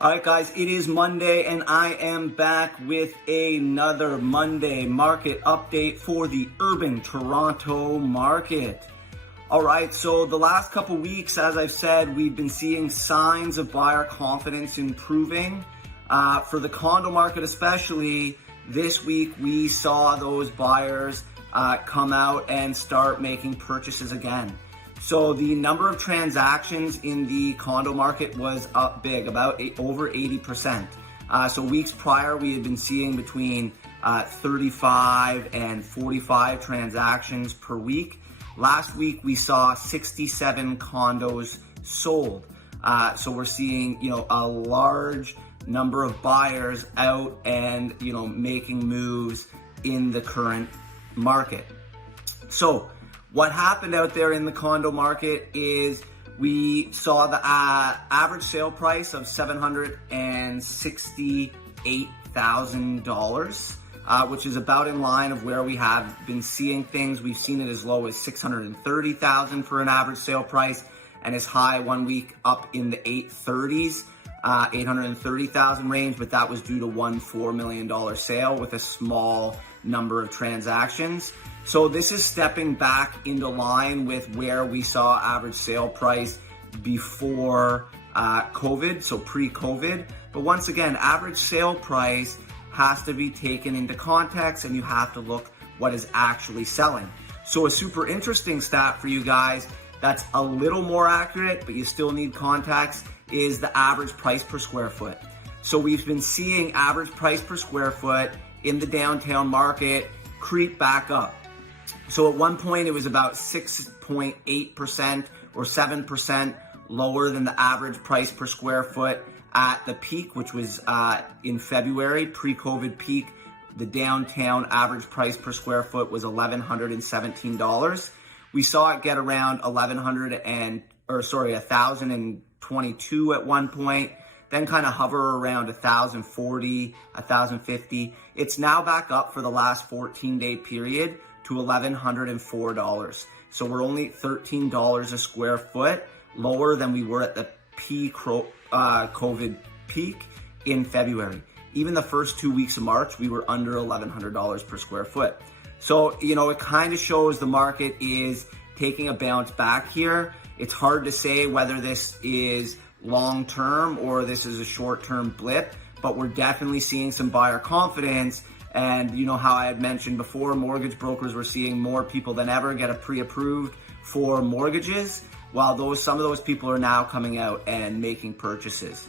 All right, guys, it is Monday, and I am back with another Monday market update for the urban Toronto market. All right, so the last couple weeks, as I've said, we've been seeing signs of buyer confidence improving. For the condo market especially, this week we saw those buyers come out and start making purchases again. So the number of transactions in the condo market was up big, about over 80%. So weeks prior, we had been seeing between 35 and 45 transactions per week. Last week, we saw 67 condos sold. So we're seeing, a large number of buyers out and, making moves in the current market. So what happened out there in the condo market is we saw the average sale price of $768,000, which is about in line of where we have been seeing things. We've seen it as low as $630,000 for an average sale price, and as high one week up in the 830s, $830,000 range, but that was due to one $4 million sale with a small number of transactions. So this is stepping back into line with where we saw average sale price before COVID, so pre-COVID. But once again, average sale price has to be taken into context, and you have to look what is actually selling. So a super interesting stat for you guys that's a little more accurate, but you still need context, is the average price per square foot. So we've been seeing average price per square foot in the downtown market creep back up. So at one point it was about 6.8% or 7% lower than the average price per square foot at the peak, which was in February, pre-COVID peak. The downtown average price per square foot was $1,117. We saw it get around $1,022 at one point, then kind of hover around $1,040, $1,050. It's now back up for the last 14-day period to $1,104. So we're only $13 a square foot lower than we were at the COVID peak in February. Even the first 2 weeks of March, we were under $1,100 per square foot. So, it kind of shows the market is taking a bounce back here. It's hard to say whether this is long-term or this is a short-term blip, but we're definitely seeing some buyer confidence. And how I had mentioned before, mortgage brokers were seeing more people than ever get a pre-approved for mortgages, while some of those people are now coming out and making purchases.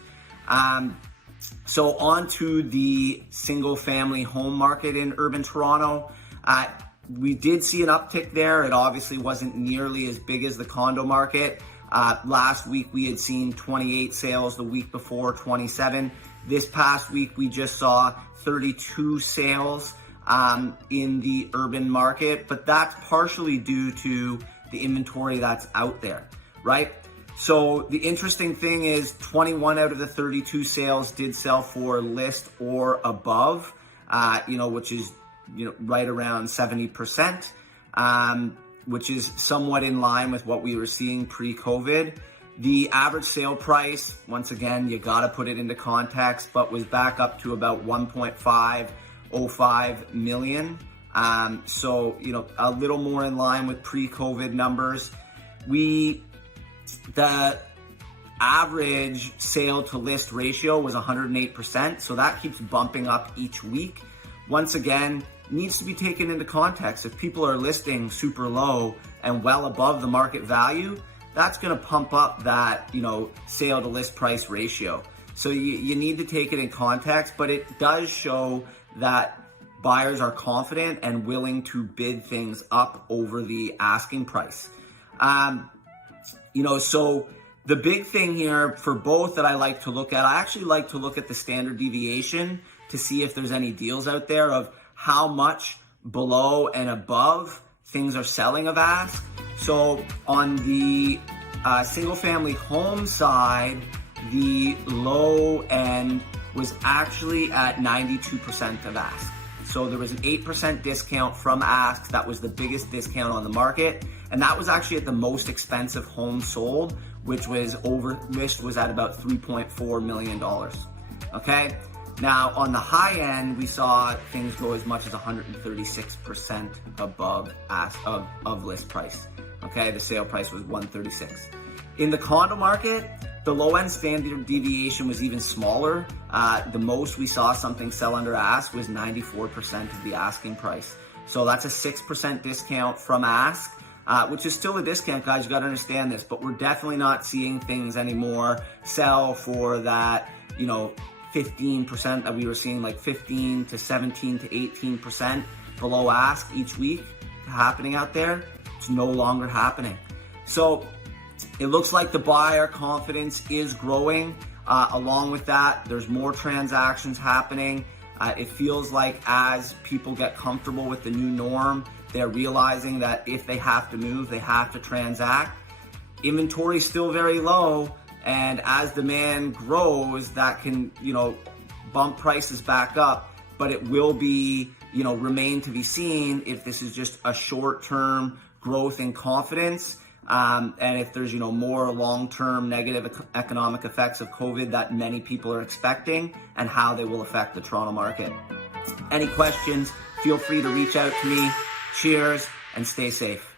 So on to the single-family home market in urban Toronto. We did see an uptick there. It obviously wasn't nearly as big as the condo market. Last week we had seen 28 sales, the week before 27. This past week we just saw 32 sales in the urban market, but that's partially due to the inventory that's out there, right? So the interesting thing is 21 out of the 32 sales did sell for list or above, which is right around 70%, which is somewhat in line with what we were seeing pre-COVID. The average sale price, once again, you got to put it into context, but was back up to about 1.505 million. So, a little more in line with pre-COVID numbers. The average sale to list ratio was 108%. So that keeps bumping up each week. Once again, needs to be taken into context. If people are listing super low and well above the market value, that's going to pump up that, sale to list price ratio. So you need to take it in context, but it does show that buyers are confident and willing to bid things up over the asking price. So the big thing here for both that I like to look at, I actually like to look at the standard deviation to see if there's any deals out there of how much below and above things are selling of ask. So on the single family home side, the low end was actually at 92% of ask. So there was an 8% discount from ask. That was the biggest discount on the market. And that was actually at the most expensive home sold, which was at about $3.4 million. Okay. Now on the high end, we saw things go as much as 136% above of list price. Okay, the sale price was 136. In the condo market, the low end standard deviation was even smaller. The most we saw something sell under ask was 94% of the asking price. So that's a 6% discount from ask, which is still a discount, guys. You got to understand this, but we're definitely not seeing things anymore sell for that, 15% that we were seeing, like 15 to 17 to 18% below ask each week happening out there. It's no longer happening. So it looks like the buyer confidence is growing. Along with that, there's more transactions happening. It feels like as people get comfortable with the new norm, they're realizing that if they have to move, they have to transact. Inventory is still very low. And as demand grows, that can, bump prices back up, but it will be, remain to be seen if this is just a short-term growth in confidence. And if there's, more long-term negative economic effects of COVID that many people are expecting and how they will affect the Toronto market. Any questions, feel free to reach out to me. Cheers and stay safe.